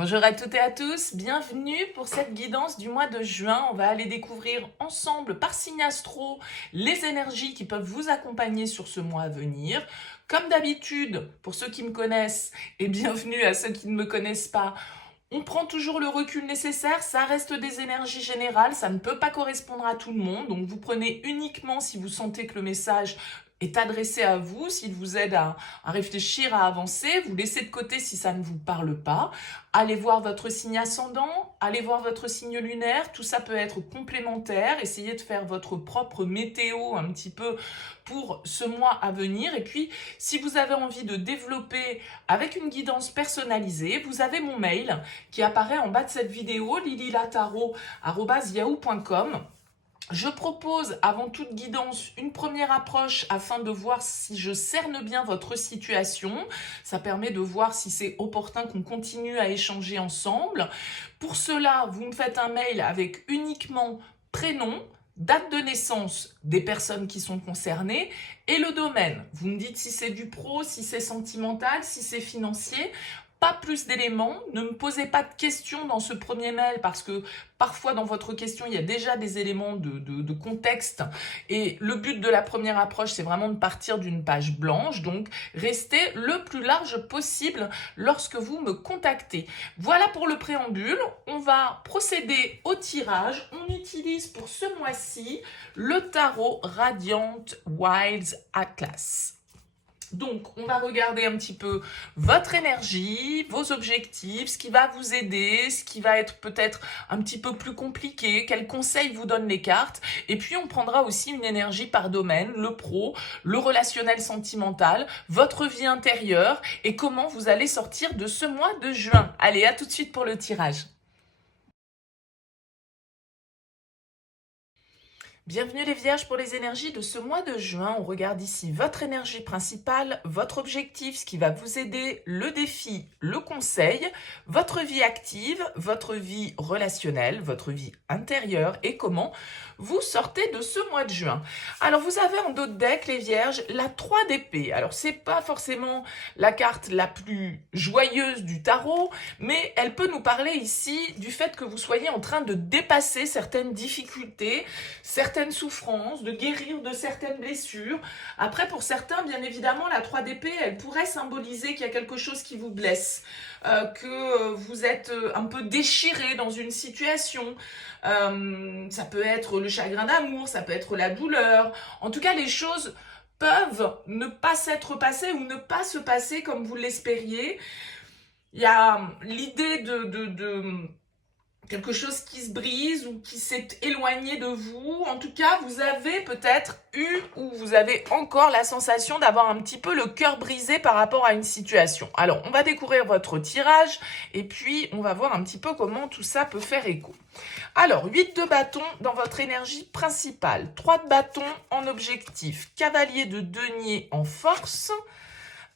Bonjour à toutes et à tous, bienvenue pour cette guidance du mois de juin. On va aller découvrir ensemble par signe astro les énergies qui peuvent vous accompagner sur ce mois à venir. Comme d'habitude, pour ceux qui me connaissent et bienvenue à ceux qui ne me connaissent pas, on prend toujours le recul nécessaire, ça reste des énergies générales, ça ne peut pas correspondre à tout le monde, donc vous prenez uniquement si vous sentez que le message est adressé à vous, s'il vous aide à réfléchir, à avancer, vous laissez de côté si ça ne vous parle pas, allez voir votre signe ascendant, allez voir votre signe lunaire, tout ça peut être complémentaire, essayez de faire votre propre météo un petit peu pour ce mois à venir, et puis si vous avez envie de développer avec une guidance personnalisée, vous avez mon mail qui apparaît en bas de cette vidéo, lililataro@yahoo.com. Je propose avant toute guidance une première approche afin de voir si je cerne bien votre situation. Ça permet de voir si c'est opportun qu'on continue à échanger ensemble. Pour cela, vous me faites un mail avec uniquement prénom, date de naissance des personnes qui sont concernées et le domaine. Vous me dites si c'est du pro, si c'est sentimental, si c'est financier. Pas plus d'éléments, ne me posez pas de questions dans ce premier mail parce que parfois dans votre question il y a déjà des éléments de contexte et le but de la première approche c'est vraiment de partir d'une page blanche, donc restez le plus large possible lorsque vous me contactez. Voilà pour le préambule, on va procéder au tirage. On utilise pour ce mois-ci le tarot Radiant Wilds Atlas. Donc, on va regarder un petit peu votre énergie, vos objectifs, ce qui va vous aider, ce qui va être peut-être un petit peu plus compliqué, quels conseils vous donnent les cartes. Et puis, on prendra aussi une énergie par domaine, le pro, le relationnel sentimental, votre vie intérieure et comment vous allez sortir de ce mois de juin. Allez, à tout de suite pour le tirage. Bienvenue les Vierges pour les énergies de ce mois de juin. On regarde ici votre énergie principale, votre objectif, ce qui va vous aider, le défi, le conseil, votre vie active, votre vie relationnelle, votre vie intérieure et comment vous sortez de ce mois de juin. Alors vous avez en dos de deck les Vierges la 3 d'épée. Alors c'est pas forcément la carte la plus joyeuse du tarot, mais elle peut nous parler ici du fait que vous soyez en train de dépasser certaines difficultés, certaines souffrances, de guérir de certaines blessures. Après, pour certains, bien évidemment, la 3 d'épée, elle pourrait symboliser qu'il y a quelque chose qui vous blesse, que vous êtes un peu déchiré dans une situation. Ça peut être le chagrin d'amour, ça peut être la douleur. En tout cas, les choses peuvent ne pas s'être passées ou ne pas se passer comme vous l'espériez. Il y a l'idée de quelque chose qui se brise ou qui s'est éloigné de vous. En tout cas, vous avez peut-être eu ou vous avez encore la sensation d'avoir un petit peu le cœur brisé par rapport à une situation. Alors, on va découvrir votre tirage et puis on va voir un petit peu comment tout ça peut faire écho. Alors, 8 de bâton dans votre énergie principale, 3 de bâton en objectif, cavalier de denier en force,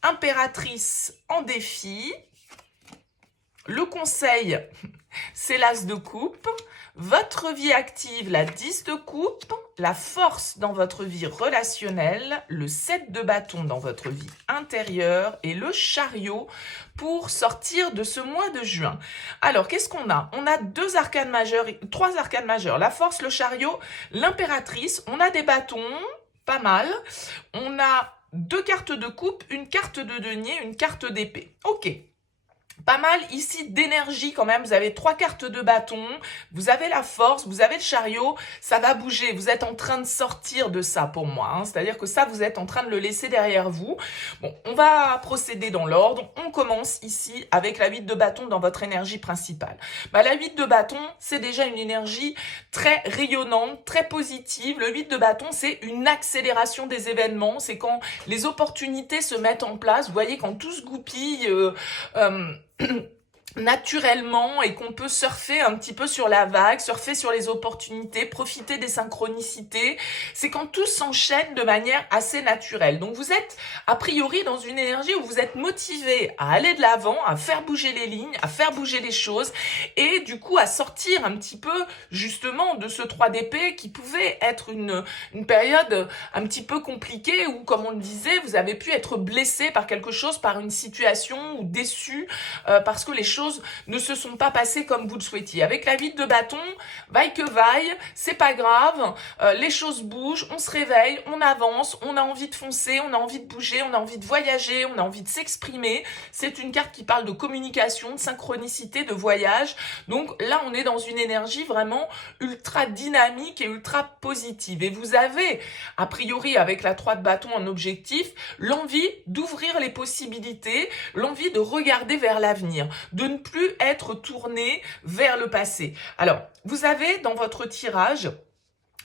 impératrice en défi, le conseil, c'est l'as de coupe, votre vie active, la 10 de coupe, la force dans votre vie relationnelle, le 7 de bâton dans votre vie intérieure et le chariot pour sortir de ce mois de juin. Alors, qu'est-ce qu'on a? On a 2 arcanes majeures, 3 arcanes majeures, la force, le chariot, l'impératrice, on a des bâtons, pas mal, on a 2 cartes de coupe, une carte de denier, une carte d'épée. Ok. Pas mal ici d'énergie quand même, vous avez 3 cartes de bâton, vous avez la force, vous avez le chariot, ça va bouger, vous êtes en train de sortir de ça pour moi, hein. C'est-à-dire que ça vous êtes en train de le laisser derrière vous. Bon, on va procéder dans l'ordre, on commence ici avec la 8 de bâton dans votre énergie principale. La 8 de bâton, c'est déjà une énergie très rayonnante, très positive. Le 8 de bâton, c'est une accélération des événements, c'est quand les opportunités se mettent en place, vous voyez quand tout se goupille, naturellement et qu'on peut surfer un petit peu sur la vague, surfer sur les opportunités, profiter des synchronicités. C'est quand tout s'enchaîne de manière assez naturelle. Donc vous êtes a priori dans une énergie où vous êtes motivé à aller de l'avant, à faire bouger les lignes, à faire bouger les choses et du coup à sortir un petit peu justement de ce 3 d'épée qui pouvait être une période un petit peu compliquée où, comme on le disait, vous avez pu être blessé par quelque chose, par une situation ou déçu parce que les choses choses ne se sont pas passées comme vous le souhaitiez. Avec la 8 de bâton, vaille que vaille, c'est pas grave, les choses bougent, on se réveille, on avance, on a envie de foncer, on a envie de bouger, on a envie de voyager, on a envie de s'exprimer. C'est une carte qui parle de communication, de synchronicité, de voyage. Donc là, on est dans une énergie vraiment ultra dynamique et ultra positive. Et vous avez, a priori, avec la 3 de bâton en objectif, l'envie d'ouvrir les possibilités, l'envie de regarder vers l'avenir, de ne plus être tourné vers le passé. Alors, vous avez dans votre tirage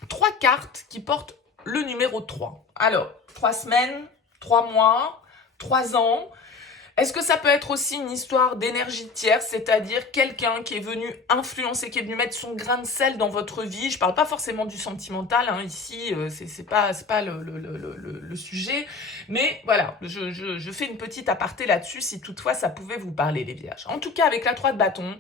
3 cartes qui portent le numéro 3. Alors, 3 semaines, 3 mois, 3 ans. Est-ce que ça peut être aussi une histoire d'énergie tierce, c'est-à-dire quelqu'un qui est venu influencer, qui est venu mettre son grain de sel dans votre vie? Je parle pas forcément du sentimental, hein, ici, c'est pas le sujet, mais voilà, je fais une petite aparté là-dessus, si toutefois ça pouvait vous parler, les vierges. En tout cas, avec la 3 de bâton,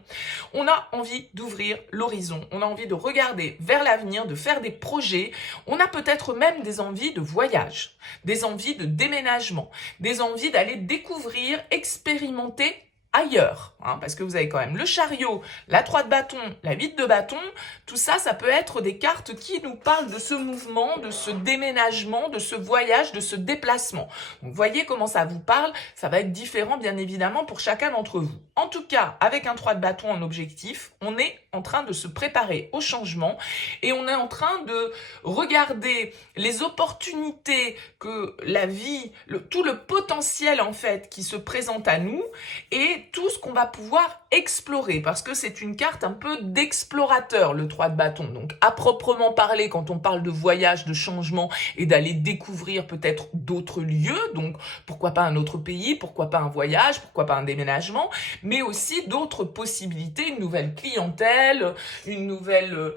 on a envie d'ouvrir l'horizon, on a envie de regarder vers l'avenir, de faire des projets, on a peut-être même des envies de voyage, des envies de déménagement, des envies d'aller découvrir, expérimenter ailleurs, hein, parce que vous avez quand même le chariot, la 3 de bâton, la 8 de bâton, tout ça, ça peut être des cartes qui nous parlent de ce mouvement, de ce déménagement, de ce voyage, de ce déplacement. Donc, voyez comment ça vous parle, ça va être différent, bien évidemment, pour chacun d'entre vous. En tout cas, avec un 3 de bâton en objectif, on est en train de se préparer au changement et on est en train de regarder les opportunités que la vie, tout le potentiel, en fait, qui se présente à nous et tout ce qu'on va pouvoir explorer, parce que c'est une carte un peu d'explorateur, le 3 de bâton. Donc, à proprement parler, quand on parle de voyage, de changement et d'aller découvrir peut-être d'autres lieux, donc pourquoi pas un autre pays, pourquoi pas un voyage, pourquoi pas un déménagement, mais aussi d'autres possibilités, une nouvelle clientèle, une nouvelle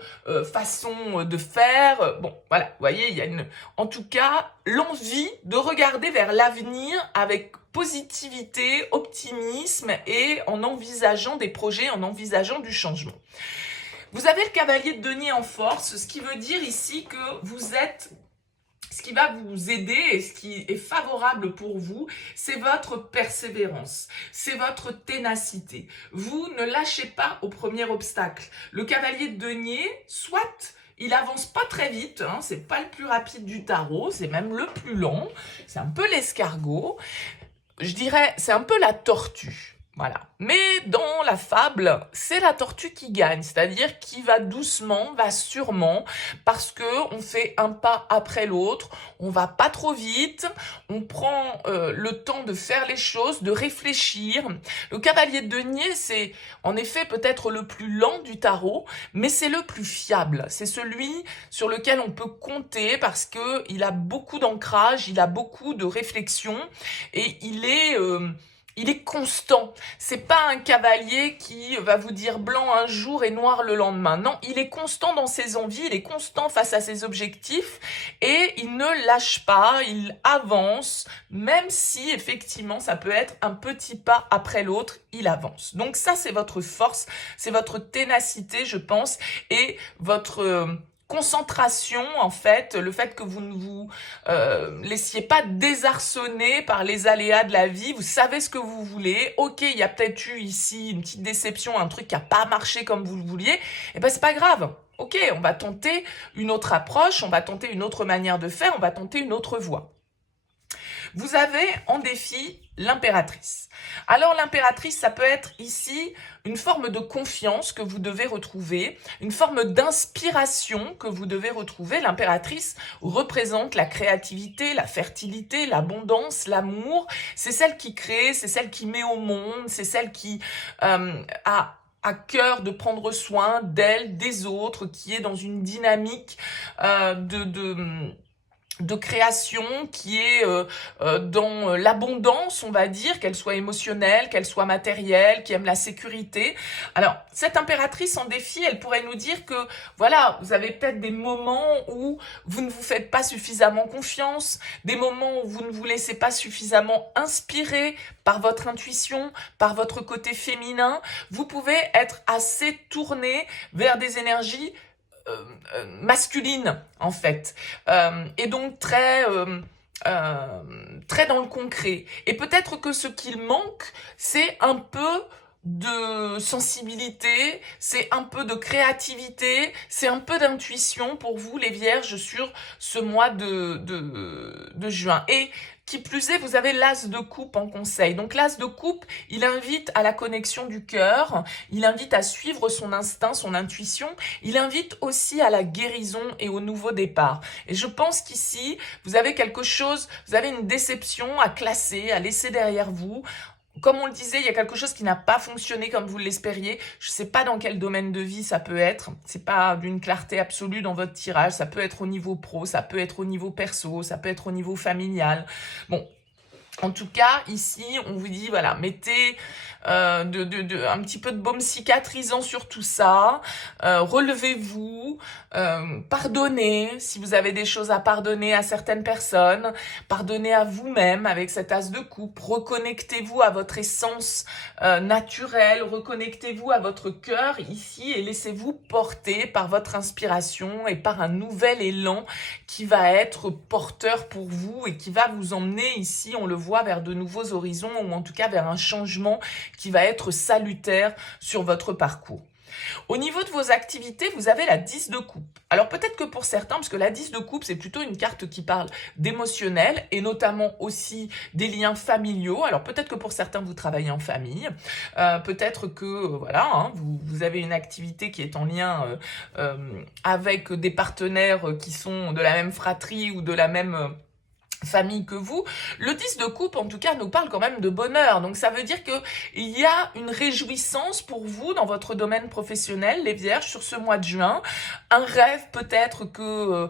façon de faire. Bon, voilà, vous voyez, il y a en tout cas, l'envie de regarder vers l'avenir avec positivité, optimisme et en envisageant des projets, en envisageant du changement. Vous avez le cavalier de denier en force, ce qui veut dire ici que vous êtes... Ce qui va vous aider et ce qui est favorable pour vous, c'est votre persévérance, c'est votre ténacité. Vous ne lâchez pas au premier obstacle. Le cavalier de denier, soit il avance pas très vite, hein, c'est pas le plus rapide du tarot, c'est même le plus lent, c'est un peu l'escargot. Je dirais, c'est un peu la tortue. Voilà. Mais dans la fable, c'est la tortue qui gagne, c'est-à-dire qui va doucement, va sûrement, parce que on fait un pas après l'autre, on va pas trop vite, on prend le temps de faire les choses, de réfléchir. Le cavalier de denier, c'est en effet peut-être le plus lent du tarot, mais c'est le plus fiable. C'est celui sur lequel on peut compter parce que il a beaucoup d'ancrage, il a beaucoup de réflexion et il est constant. C'est pas un cavalier qui va vous dire blanc un jour et noir le lendemain. Non, il est constant dans ses envies, il est constant face à ses objectifs et il ne lâche pas, il avance, même si effectivement ça peut être un petit pas après l'autre, il avance. Donc ça, c'est votre force, c'est votre ténacité, je pense, et votre... concentration, en fait, le fait que vous ne vous laissiez pas désarçonner par les aléas de la vie, vous savez ce que vous voulez, ok, il y a peut-être eu ici une petite déception, un truc qui n'a pas marché comme vous le vouliez, et ben c'est pas grave, ok, on va tenter une autre approche, on va tenter une autre manière de faire, on va tenter une autre voie. Vous avez en défi l'impératrice. Alors l'impératrice, ça peut être ici une forme de confiance que vous devez retrouver, une forme d'inspiration que vous devez retrouver. L'impératrice représente la créativité, la fertilité, l'abondance, l'amour. C'est celle qui crée, c'est celle qui met au monde, c'est celle qui a à cœur de prendre soin d'elle, des autres, qui est dans une dynamique de création qui est dans l'abondance, on va dire, qu'elle soit émotionnelle, qu'elle soit matérielle, qui aime la sécurité. Alors, cette impératrice en défi, elle pourrait nous dire que, voilà, vous avez peut-être des moments où vous ne vous faites pas suffisamment confiance, des moments où vous ne vous laissez pas suffisamment inspirer par votre intuition, par votre côté féminin. Vous pouvez être assez tourné vers des énergies masculine en fait et donc très dans le concret et peut-être que ce qu'il manque c'est un peu de sensibilité, c'est un peu de créativité, c'est un peu d'intuition pour vous les Vierges sur ce mois de juin. Et qui plus est, vous avez l'as de coupe en conseil. Donc l'as de coupe, il invite à la connexion du cœur, il invite à suivre son instinct, son intuition, il invite aussi à la guérison et au nouveau départ. Et je pense qu'ici, vous avez quelque chose, vous avez une déception à classer, à laisser derrière vous. Comme on le disait, il y a quelque chose qui n'a pas fonctionné comme vous l'espériez. Je ne sais pas dans quel domaine de vie ça peut être. C'est pas d'une clarté absolue dans votre tirage. Ça peut être au niveau pro, ça peut être au niveau perso, ça peut être au niveau familial. Bon, en tout cas, ici, on vous dit, voilà, mettez un petit peu de baume cicatrisant sur tout ça, relevez-vous, pardonnez si vous avez des choses à pardonner à certaines personnes, pardonnez à vous-même avec cet as de coupe, reconnectez-vous à votre essence naturelle, reconnectez-vous à votre cœur ici et laissez-vous porter par votre inspiration et par un nouvel élan qui va être porteur pour vous et qui va vous emmener ici, on le voit, vers de nouveaux horizons ou en tout cas vers un changement qui va être salutaire sur votre parcours. Au niveau de vos activités, vous avez la 10 de coupe. Alors peut-être que pour certains, parce que la 10 de coupe, c'est plutôt une carte qui parle d'émotionnel et notamment aussi des liens familiaux. Alors peut-être que pour certains, vous travaillez en famille. Peut-être que voilà, hein, vous avez une activité qui est en lien avec des partenaires qui sont de la même fratrie ou de la même famille que vous. Le 10 de coupe, en tout cas, nous parle quand même de bonheur. Donc, ça veut dire que il y a une réjouissance pour vous dans votre domaine professionnel, les Vierges, sur ce mois de juin. Un rêve peut-être que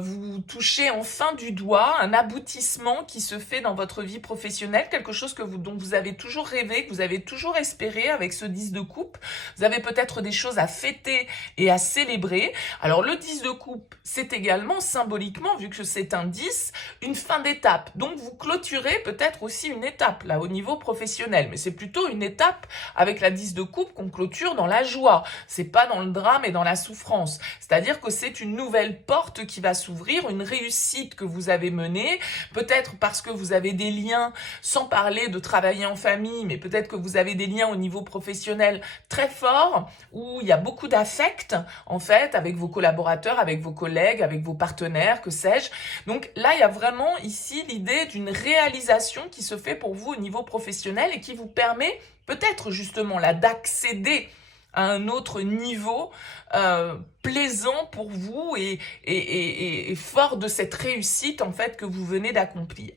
vous touchez enfin du doigt, un aboutissement qui se fait dans votre vie professionnelle, quelque chose dont vous avez toujours rêvé, que vous avez toujours espéré avec ce 10 de coupe. Vous avez peut-être des choses à fêter et à célébrer. Alors, le 10 de coupe, c'est également symboliquement, vu que c'est un 10, une fin d'étape. Donc, vous clôturez peut-être aussi une étape, là, au niveau professionnel. Mais c'est plutôt une étape avec la 10 de coupe qu'on clôture dans la joie. C'est pas dans le drame et dans la souffrance. C'est-à-dire que c'est une nouvelle porte qui va s'ouvrir, une réussite que vous avez menée, peut-être parce que vous avez des liens, sans parler de travailler en famille, mais peut-être que vous avez des liens au niveau professionnel très forts, où il y a beaucoup d'affect, en fait, avec vos collaborateurs, avec vos collègues, avec vos partenaires, que sais-je. Donc là, il y a vraiment ici l'idée d'une réalisation qui se fait pour vous au niveau professionnel et qui vous permet peut-être justement là d'accéder à un autre niveau plaisant pour vous et fort de cette réussite en fait que vous venez d'accomplir.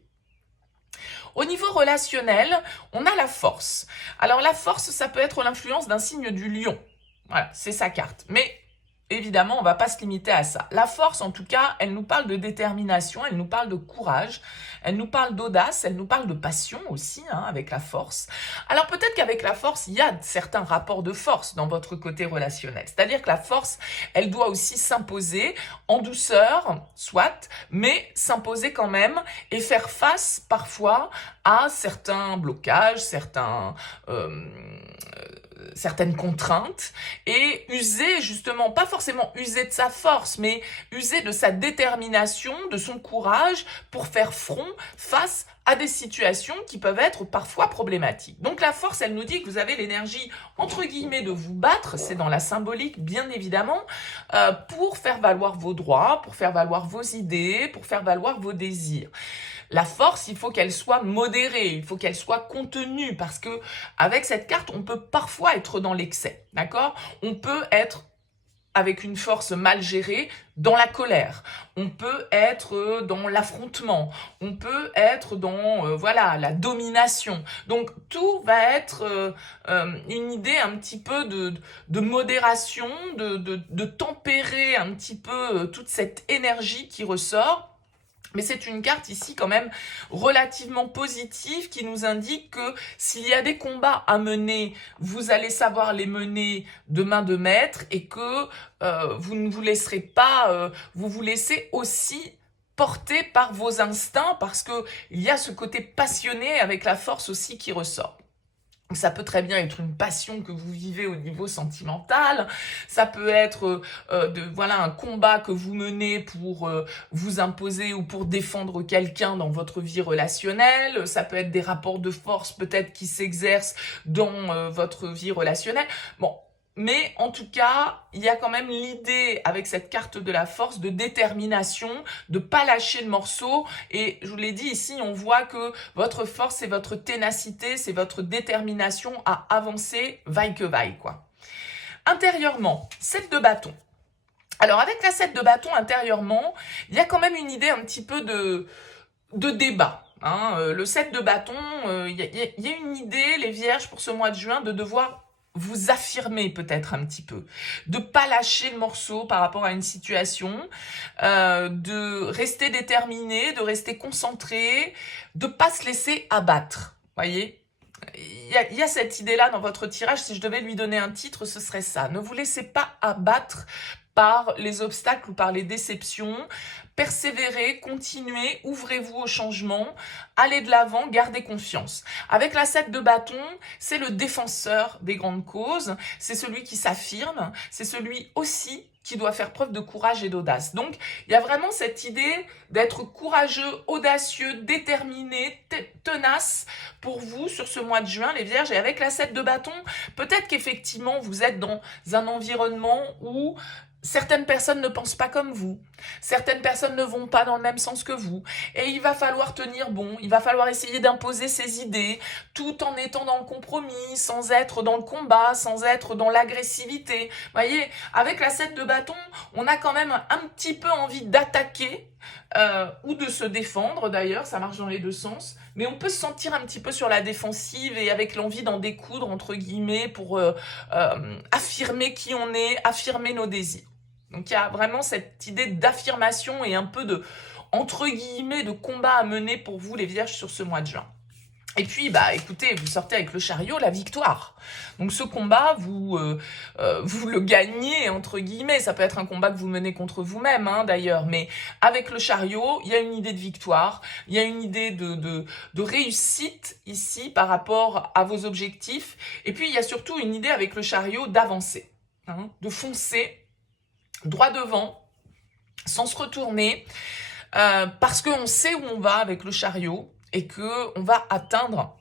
Au niveau relationnel, on a la force. Alors la force, ça peut être l'influence d'un signe du lion. Voilà, c'est sa carte. Mais évidemment, on ne va pas se limiter à ça. La force, en tout cas, elle nous parle de détermination, elle nous parle de courage, elle nous parle d'audace, elle nous parle de passion aussi, hein, avec la force. Alors peut-être qu'avec la force, il y a certains rapports de force dans votre côté relationnel. C'est-à-dire que la force, elle doit aussi s'imposer en douceur, soit, mais s'imposer quand même et faire face parfois à certains blocages, certaines contraintes et user justement, pas forcément user de sa force, mais user de sa détermination, de son courage pour faire front face à des situations qui peuvent être parfois problématiques. Donc la force, elle nous dit que vous avez l'énergie, entre guillemets, de vous battre, c'est dans la symbolique bien évidemment, pour faire valoir vos droits, pour faire valoir vos idées, pour faire valoir vos désirs. La force, il faut qu'elle soit modérée, il faut qu'elle soit contenue, parce que avec cette carte, on peut parfois être dans l'excès, d'accord ? On peut être avec une force mal gérée dans la colère, on peut être dans l'affrontement, on peut être dans voilà, la domination. Donc tout va être une idée un petit peu de modération, de tempérer un petit peu toute cette énergie qui ressort. Mais c'est une carte ici quand même relativement positive qui nous indique que s'il y a des combats à mener, vous allez savoir les mener de main de maître et que vous ne vous laisserez pas, vous vous laissez aussi porter par vos instincts parce que il y a ce côté passionné avec la force aussi qui ressort. Ça peut très bien être une passion que vous vivez au niveau sentimental. Ça peut être voilà, un combat que vous menez pour vous imposer ou pour défendre quelqu'un dans votre vie relationnelle. Ça peut être des rapports de force peut-être qui s'exercent dans votre vie relationnelle. Bon. Mais en tout cas, il y a quand même l'idée avec cette carte de la force de détermination, de pas lâcher le morceau. Et je vous l'ai dit ici, on voit que votre force, c'est votre ténacité, c'est votre détermination à avancer, vaille que vaille, quoi. Intérieurement, 7 de bâton. Alors avec la 7 de bâton intérieurement, il y a quand même une idée un petit peu de débat. Hein. Le 7 de bâton, il y a une idée, les vierges, pour ce mois de juin, de devoir vous affirmer peut-être un petit peu, de pas lâcher le morceau par rapport à une situation, de rester déterminé, de rester concentré, de pas se laisser abattre, voyez. Il y a cette idée-là dans votre tirage, si je devais lui donner un titre, ce serait ça. Ne vous laissez pas abattre par les obstacles ou par les déceptions. Persévérez, continuez, ouvrez-vous au changement, allez de l'avant, gardez confiance. Avec la 7 de bâton, c'est le défenseur des grandes causes, c'est celui qui s'affirme, c'est celui aussi qui doit faire preuve de courage et d'audace. Donc, il y a vraiment cette idée d'être courageux, audacieux, déterminé, tenace pour vous sur ce mois de juin, les vierges. Et avec la 7 de bâton, peut-être qu'effectivement, vous êtes dans un environnement où certaines personnes ne pensent pas comme vous. Certaines personnes ne vont pas dans le même sens que vous. Et il va falloir tenir bon. Il va falloir essayer d'imposer ses idées tout en étant dans le compromis, sans être dans le combat, sans être dans l'agressivité. Vous voyez, avec la 7 de bâton, on a quand même un petit peu envie d'attaquer ou de se défendre d'ailleurs, ça marche dans les deux sens. Mais on peut se sentir un petit peu sur la défensive et avec l'envie d'en découdre, entre guillemets, pour affirmer qui on est, affirmer nos désirs. Donc il y a vraiment cette idée d'affirmation et un peu de, entre guillemets, de combat à mener pour vous les vierges sur ce mois de juin. Et puis, bah, écoutez, vous sortez avec le chariot, la victoire. Donc ce combat, vous le gagnez, entre guillemets. Ça peut être un combat que vous menez contre vous-même, hein, d'ailleurs. Mais avec le chariot, il y a une idée de victoire. Il y a une idée de réussite ici par rapport à vos objectifs. Et puis, il y a surtout une idée avec le chariot d'avancer, hein, de foncer droit devant, sans se retourner, parce qu'on sait où on va avec le chariot et qu'on va atteindre,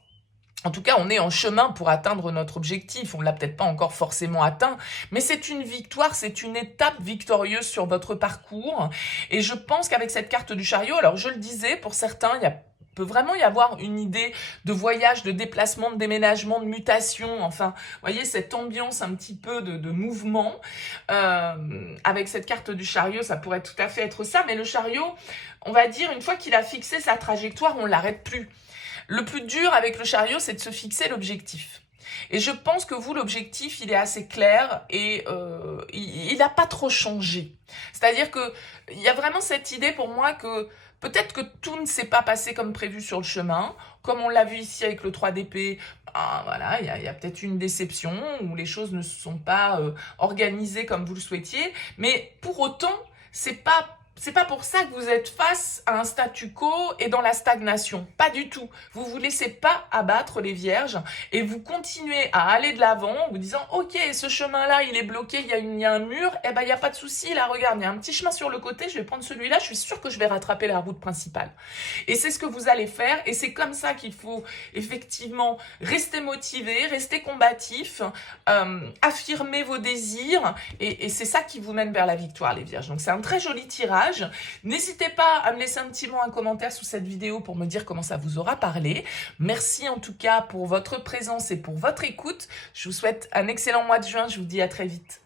en tout cas on est en chemin pour atteindre notre objectif, on ne l'a peut-être pas encore forcément atteint, mais c'est une victoire, c'est une étape victorieuse sur votre parcours. Et je pense qu'avec cette carte du chariot, alors je le disais, pour certains, il peut vraiment y avoir une idée de voyage, de déplacement, de déménagement, de mutation, enfin, vous voyez, cette ambiance un petit peu de mouvement. Avec cette carte du chariot, ça pourrait tout à fait être ça, mais le chariot, on va dire, une fois qu'il a fixé sa trajectoire, on ne l'arrête plus. Le plus dur avec le chariot, c'est de se fixer l'objectif. Et je pense que vous, l'objectif, il est assez clair et il n'a pas trop changé. C'est-à-dire qu'il y a vraiment cette idée pour moi que peut-être que tout ne s'est pas passé comme prévu sur le chemin. Comme on l'a vu ici avec le 3 d'épée, voilà, il y a peut-être une déception où les choses ne se sont pas organisées comme vous le souhaitiez. Mais pour autant, c'est pas pour ça que vous êtes face à un statu quo et dans la stagnation. Pas du tout. Vous vous laissez pas abattre, les vierges, et vous continuez à aller de l'avant en vous disant « Ok, ce chemin-là, il est bloqué, il y a un mur. Eh ben, il n'y a pas de souci. Là, regarde, il y a un petit chemin sur le côté. Je vais prendre celui-là. Je suis sûre que je vais rattraper la route principale. » Et c'est ce que vous allez faire. Et c'est comme ça qu'il faut effectivement rester motivé, rester combatif, affirmer vos désirs. Et c'est ça qui vous mène vers la victoire, les vierges. Donc, c'est un très joli tirage. N'hésitez pas à me laisser un petit mot, un commentaire sous cette vidéo pour me dire comment ça vous aura parlé. Merci en tout cas pour votre présence et pour votre écoute. Je vous souhaite un excellent mois de juin. Je vous dis à très vite.